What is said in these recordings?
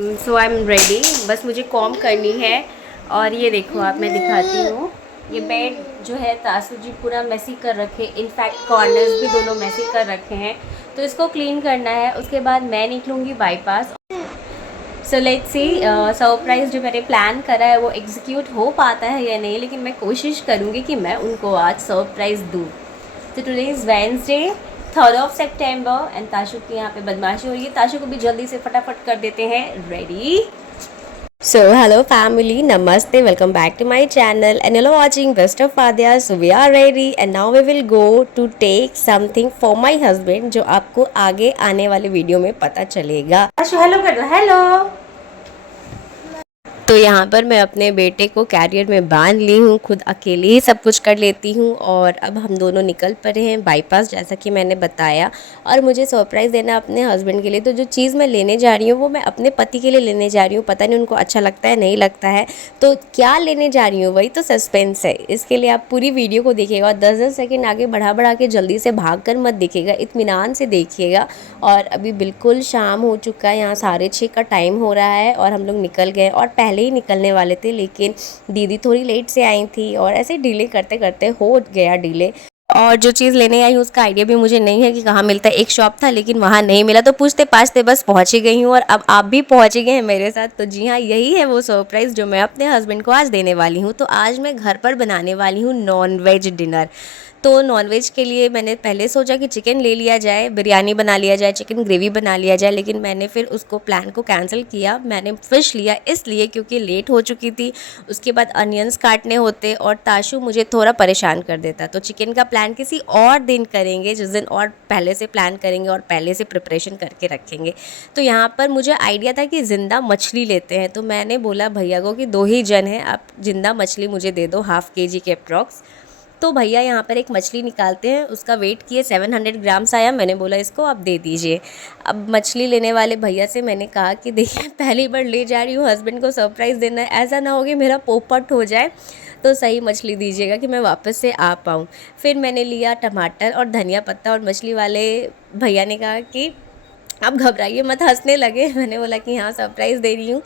So I am ready. बस मुझे com करनी है। और ये देखो आप, मैं दिखाती हूँ। ये बेड जो है तासु जी पूरा मेसी कर रखे, इनफैक्ट कॉर्नर्स भी दोनों मेसी कर रखे हैं। तो इसको क्लीन करना है, उसके बाद मैं निकलूँगी bypass. So let's see surprise जो मैंने प्लान करा है वो एग्जीक्यूट हो पाता है या नहीं, लेकिन मैं कोशिश करूँगी कि मैं उनको आज सरप्राइज़ दूँ। तो today is Wednesday 3rd of September and Tashu की यहाँ पे बदमाशी हो रही है। ताशु को भी जल्दी से फटाफट कर देते हैं ready. So hello family, namaste, welcome back to my channel and you're watching Best of Adya. So we are ready and now we will go to take something for my husband जो आपको आगे आने वाले video में पता चलेगा। Tashu hello कर दो, हेलो। तो यहाँ पर मैं अपने बेटे को कैरियर में बांध ली हूँ, खुद अकेले ही सब कुछ कर लेती हूँ। और अब हम दोनों निकल पड़े हैं बाईपास, जैसा कि मैंने बताया। और मुझे सरप्राइज़ देना अपने हस्बैंड के लिए, तो जो चीज़ मैं लेने जा रही हूँ वो मैं अपने पति के लिए लेने जा रही हूँ। पता नहीं उनको अच्छा लगता है नहीं लगता है, तो क्या लेने जा रही हूँ वही तो सस्पेंस है। इसके लिए आप पूरी वीडियो को देखिएगा और 10-10 सेकेंड आगे बढ़ा के जल्दी से भाग कर मत देखिएगा, इत्मीनान से देखिएगा। और अभी बिल्कुल शाम हो चुका है, यहाँ 6:30 का टाइम हो रहा है और हम लोग निकल गए। और पहले ही निकलने वाले थे, लेकिन दीदी थोड़ी लेट से आई थी और ऐसे डिले करते करते हो गया डिले। और जो चीज़ लेने आई हूँ उसका आइडिया भी मुझे नहीं है कि कहाँ मिलता है। एक शॉप था लेकिन वहाँ नहीं मिला, तो पूछते पाछते बस पहुँच ही गई हूँ। और अब आप भी पहुँच गए हैं मेरे साथ। तो जी हाँ, यही है वो सरप्राइज़ जो मैं अपने हस्बैंड को आज देने वाली हूँ। तो आज मैं घर पर बनाने वाली हूँ नॉन वेज डिनर। तो नॉनवेज के लिए मैंने पहले सोचा कि चिकन ले लिया जाए, बिरयानी बना लिया जाए, चिकन ग्रेवी बना लिया जाए, लेकिन मैंने फिर उसको प्लान को कैंसिल किया। मैंने फ़िश लिया इसलिए क्योंकि लेट हो चुकी थी, उसके बाद अनियंस काटने होते और ताशु मुझे थोड़ा परेशान कर देता। तो चिकन का प्लान किसी और दिन करेंगे, जिस दिन और पहले से प्लान करेंगे और पहले से प्रिपरेशन करके रखेंगे। तो यहाँ पर मुझे आइडिया था कि ज़िंदा मछली लेते हैं, तो मैंने बोला भैया को कि 2 ही जन हैं, आप ज़िंदा मछली मुझे दे दो, ½ kg के अप्रॉक्स। तो भैया यहाँ पर एक मछली निकालते हैं, उसका वेट किए 700 ग्राम्स आया। मैंने बोला इसको आप दे दीजिए। अब मछली लेने वाले भैया से मैंने कहा कि देखिए पहली बार ले जा रही हूँ, हस्बैंड को सरप्राइज़ देना है, ऐसा ना हो कि मेरा पोपट हो जाए, तो सही मछली दीजिएगा कि मैं वापस से आ पाऊँ। फिर मैंने लिया टमाटर और धनिया पत्ता और मछली वाले भैया ने कहा कि आप घबराइए मत, हंसने लगे। मैंने बोला कि हाँ सरप्राइज़ दे रही हूँ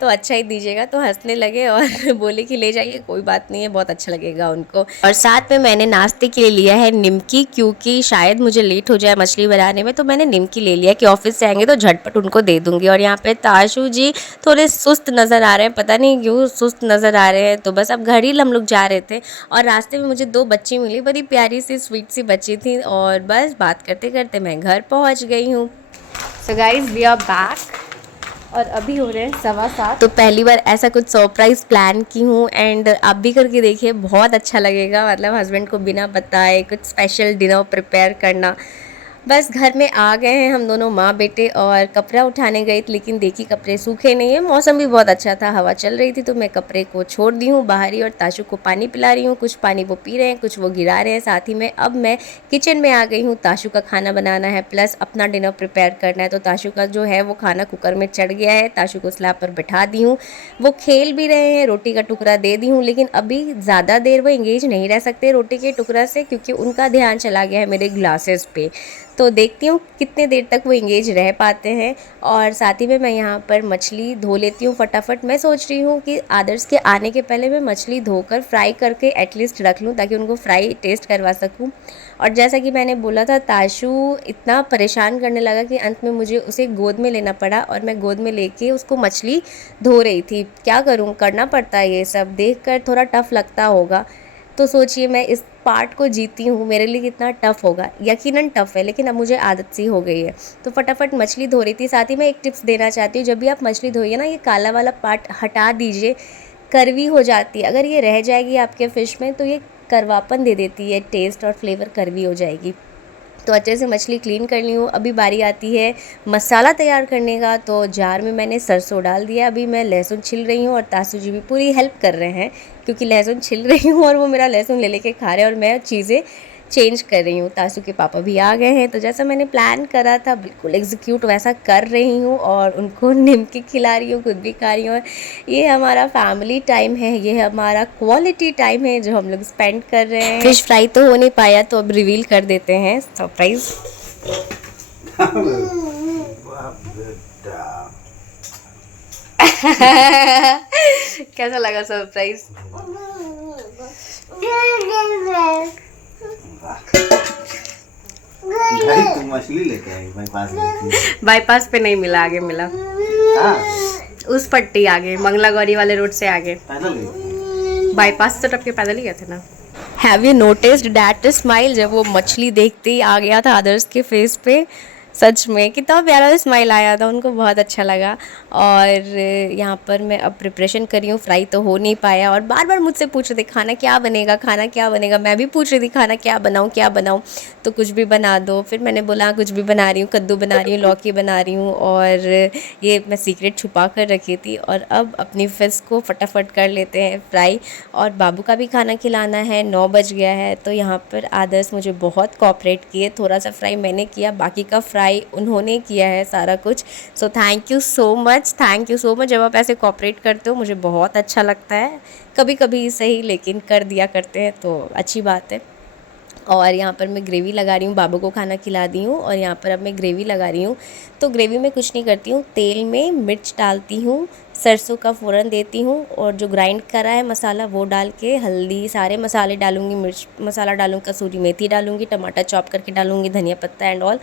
तो अच्छा ही दीजिएगा, तो हंसने लगे और बोले कि ले जाइए कोई बात नहीं है, बहुत अच्छा लगेगा उनको। और साथ में मैंने नाश्ते के लिए लिया है निमकी, क्योंकि शायद मुझे लेट हो जाए मछली बनाने में, तो मैंने निमकी ले लिया कि ऑफिस से आएंगे तो झटपट उनको दे दूँगी। और यहाँ पे ताशु जी थोड़े सुस्त नज़र आ रहे हैं, पता नहीं क्यों सुस्त नज़र आ रहे हैं। तो बस अब घर ही हम लोग जा रहे थे और रास्ते में मुझे 2 बच्ची मिली, बड़ी प्यारी सी स्वीट सी बच्ची थी। और बस बात करते करते मैं घर पहुँच गई हूँ। So guys we are back और अभी हो रहे हैं 7:15। तो पहली बार ऐसा कुछ सरप्राइज़ प्लान की हूँ एंड आप भी करके देखिए, बहुत अच्छा लगेगा। मतलब हस्बैंड को बिना बताए कुछ स्पेशल डिनर प्रिपेयर करना। बस घर में आ गए हैं हम दोनों माँ बेटे और कपड़ा उठाने गई थी, लेकिन देखी कपड़े सूखे नहीं है। मौसम भी बहुत अच्छा था, हवा चल रही थी, तो मैं कपड़े को छोड़ दी हूँ बाहर ही और ताशु को पानी पिला रही हूँ। कुछ पानी वो पी रहे हैं, कुछ वो गिरा रहे हैं। साथ ही में अब मैं किचन में आ गई हूँ। ताशु का खाना बनाना है प्लस अपना डिनर प्रिपेयर करना है। तो ताशु का जो है वो खाना कुकर में चढ़ गया है, ताशु को स्लैब पर बैठा दी हूँ, वो खेल भी रहे हैं। रोटी का टुकड़ा दे दी हूँ, लेकिन अभी ज़्यादा देर वो इंगेज नहीं रह सकते रोटी के टुकड़ा से, क्योंकि उनका ध्यान चला गया है मेरे ग्लासेस पे। तो देखती हूँ कितने देर तक वो इंगेज रह पाते हैं। और साथ ही में मैं यहाँ पर मछली धो लेती हूँ फटाफट। मैं सोच रही हूँ कि आदर्श के आने के पहले मैं मछली धोकर फ्राई करके एटलीस्ट रख लूँ, ताकि उनको फ्राई टेस्ट करवा सकूँ। और जैसा कि मैंने बोला था, ताशु इतना परेशान करने लगा कि अंत में मुझे उसे गोद में लेना पड़ा और मैं गोद में लेके उसको मछली धो रही थी। क्या करूँ, करना पड़ता है ये सब, देख कर थोड़ा टफ लगता होगा। तो सोचिए मैं इस पार्ट को जीती हूँ, मेरे लिए कितना टफ़ होगा। यकीनन टफ़ है, लेकिन अब मुझे आदत सी हो गई है। तो फटाफट मछली धो रही थी। साथ ही मैं एक टिप्स देना चाहती हूँ, जब भी आप मछली धोइए ना, ये काला वाला पार्ट हटा दीजिए, करवी हो जाती है। अगर ये रह जाएगी आपके फ़िश में तो ये करवापन दे देती है, टेस्ट और फ्लेवर करवी हो जाएगी। तो अच्छे से मछली क्लीन कर ली हूँ। अभी बारी आती है मसाला तैयार करने का। तो जार में मैंने सरसों डाल दिया। अभी मैं लहसुन छिल रही हूँ और तासू जी भी पूरी हेल्प कर रहे हैं, क्योंकि लहसुन छिल रही हूँ और वो मेरा लहसुन ले लेके खा रहे हैं और मैं चीज़ें चेंज कर रही हूँ। तासू के पापा भी आ गए हैं। तो जैसा मैंने प्लान करा था बिल्कुल एग्जीक्यूट वैसा कर रही हूँ और उनको निमकी खिला रही हूँ, खुद भी खा रही हूँ। और ये हमारा फैमिली टाइम है, ये हमारा क्वालिटी टाइम है जो हम लोग स्पेंड कर रहे हैं। फिश फ्राई तो हो नहीं पाया, तो अब रिवील कर देते हैं सरप्राइज। कैसा लगा सरप्राइज? भाई तुम मछली लेके आई बाईपास में? बाईपास पे नहीं मिला, आगे मिला, उस पट्टी आगे, मंगला गौरी वाले रोड से आगे। पैदल गई? बाईपास से टप के पैदल ही गए थे ना। Have you noticed that smile जब वो मछली देखते ही आ गया था आदर्श के फेस पे? सच में कितना प्यारा स्माइल आया था, उनको बहुत अच्छा लगा। और यहाँ पर मैं अब प्रिपरेशन कर रही हूँ, फ्राई तो हो नहीं पाया और बार बार मुझसे पूछ रहे थे खाना क्या बनेगा, खाना क्या बनेगा। मैं भी पूछ रही थी खाना क्या बनाऊँ क्या बनाऊँ, तो कुछ भी बना दो। फिर मैंने बोला कुछ भी बना रही हूँ, कद्दू बना रही हूँ, लौकी बना रही हूँ, और ये मैं सीक्रेट छुपा कर रखी थी। और अब अपनी फिश को फटाफट कर लेते हैं फ्राई, और बाबू का भी खाना खिलाना है, 9 बज गया है। तो यहाँ पर आदर्श मुझे बहुत कोऑपरेट किए, थोड़ा सा फ्राई मैंने किया, बाकी का फ्राई उन्होंने किया है सारा कुछ। So thank you so much, thank you so much. जब आप ऐसे कोऑपरेट करते हो मुझे बहुत अच्छा लगता है, कभी कभी सही लेकिन कर दिया करते हैं तो अच्छी बात है। और यहाँ पर मैं ग्रेवी लगा रही हूँ, बाबू को खाना खिला दी हूँ और यहाँ पर अब मैं ग्रेवी लगा रही हूँ। तो ग्रेवी में कुछ नहीं करती हूँ, तेल में मिर्च डालती हूँ, सरसों का फ़ोरन देती हूँ और जो ग्राइंड करा है मसाला वो डाल के, हल्दी, सारे मसाले डालूँगी, मिर्च मसाला डालूँगी, कसूरी मेथी डालूँगी, टमाटर चॉप करके डालूँगी, धनिया पत्ता एंड ऑल।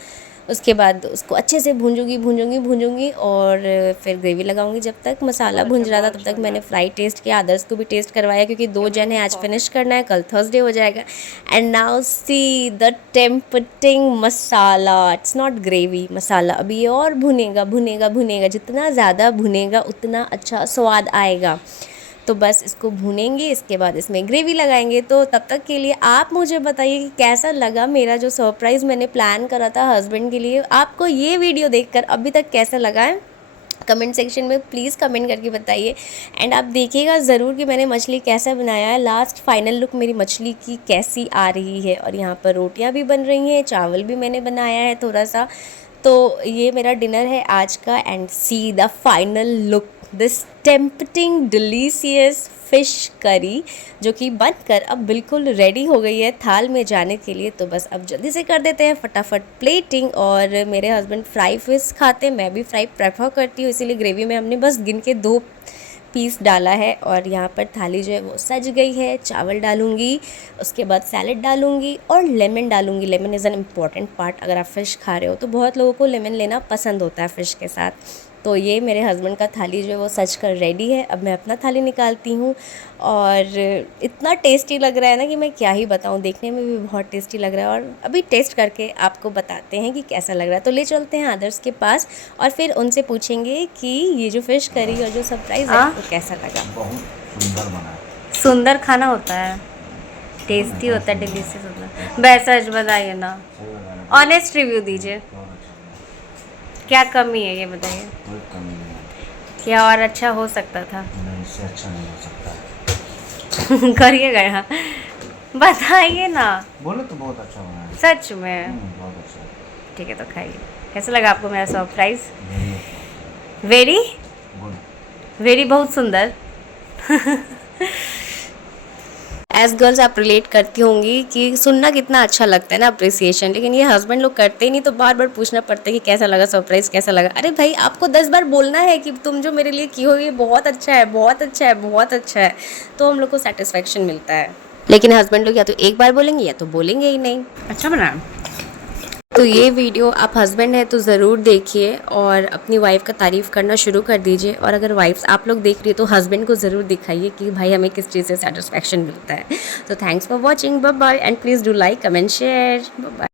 उसके बाद उसको अच्छे से भूंजूंगी और फिर ग्रेवी लगाऊंगी। जब तक मसाला भुंज रहा था तब तक मैंने फ्राई टेस्ट किया, आदर्श को भी टेस्ट करवाया क्योंकि 2 जन है, आज फिनिश करना है, कल थर्सडे हो जाएगा। And now see the tempting masala, it's not gravy, masala अभी और भुनेगा, जितना ज़्यादा भुनेगा उतना अच्छा स्वाद आएगा। तो बस इसको भूनेंगे, इसके बाद इसमें ग्रेवी लगाएंगे। तो तब तक के लिए आप मुझे बताइए कि कैसा लगा मेरा जो सरप्राइज़ मैंने प्लान करा था हस्बैंड के लिए। आपको ये वीडियो देखकर अभी तक कैसा लगा है कमेंट सेक्शन में प्लीज़ कमेंट करके बताइए। एंड आप देखिएगा ज़रूर कि मैंने मछली कैसा बनाया है, लास्ट फाइनल लुक मेरी मछली की कैसी आ रही है। और यहाँ पर रोटियाँ भी बन रही हैं, चावल भी मैंने बनाया है थोड़ा सा। तो ये मेरा डिनर है आज का, and see the final look, this tempting delicious fish curry जो कि बनकर अब बिल्कुल रेडी हो गई है थाल में जाने के लिए। तो बस अब जल्दी से कर देते हैं फटाफट प्लेटिंग। और मेरे हस्बैंड फ्राई फिश खाते हैं, मैं भी फ्राई प्रेफर करती हूँ, इसीलिए ग्रेवी में हमने बस गिन के 2 पीस डाला है। और यहाँ पर थाली जो है वो सज गई है, चावल डालूँगी, उसके बाद सैलेड डालूँगी और लेमन डालूँगी। Lemon is an important part, अगर आप फ़िश खा रहे हो तो बहुत लोगों को लेमन लेना पसंद होता है फ़िश के साथ। तो ये मेरे हस्बैंड का थाली जो है वो सज कर रेडी है। अब मैं अपना थाली निकालती हूँ और इतना टेस्टी लग रहा है ना कि मैं क्या ही बताऊँ, देखने में भी बहुत टेस्टी लग रहा है। और अभी टेस्ट करके आपको बताते हैं कि कैसा लग रहा है। तो ले चलते हैं आदर्श के पास और फिर उनसे पूछेंगे कि ये जो फ़िश करी और जो सरप्राइज़ है वो कैसा लगा। बहुत सुंदर बना है। सुंदर खाना होता है, टेस्टी होता है, डिलीशियस होता है। वैसा बताइए ना, ऑनेस्ट रिव्यू दीजिए, क्या कमी है ये बताइए। कोई कमी नहीं है। क्या और अच्छा हो सकता था? नहीं, इससे अच्छा नहीं हो सकता। करिएगा यहाँ, बताइए ना। बोले तो बहुत अच्छा बना है। सच में? बहुत अच्छा है। ठीक है तो खाइए। कैसा लगा आपको मेरा surprise? Very very good। Very बहुत सुंदर। एज गर्ल्स आप रिलेट करती होंगी कि सुनना कितना अच्छा लगता है ना, अप्रिसिएशन, लेकिन ये हस्बैंड लोग करते ही नहीं, तो बार बार पूछना पड़ता है कि कैसा लगा सरप्राइज़, कैसा लगा। अरे भाई आपको 10 बार बोलना है कि तुम जो मेरे लिए की हो ये बहुत अच्छा है, बहुत अच्छा है, बहुत अच्छा है, तो हम लोग को सेटिस्फेक्शन मिलता है। लेकिन हस्बैंड लोग या तो एक बार बोलेंगे या तो बोलेंगे ही नहीं। अच्छा बना। तो ये वीडियो आप हस्बैंड है तो ज़रूर देखिए और अपनी वाइफ का तारीफ़ करना शुरू कर दीजिए। और अगर वाइफ्स आप लोग देख रही है तो हस्बैंड को ज़रूर दिखाइए कि भाई हमें किस चीज़ से सेटिस्फेक्शन मिलता है। तो thanks for watching, bye bye, and please do like, comment, share, bye bye.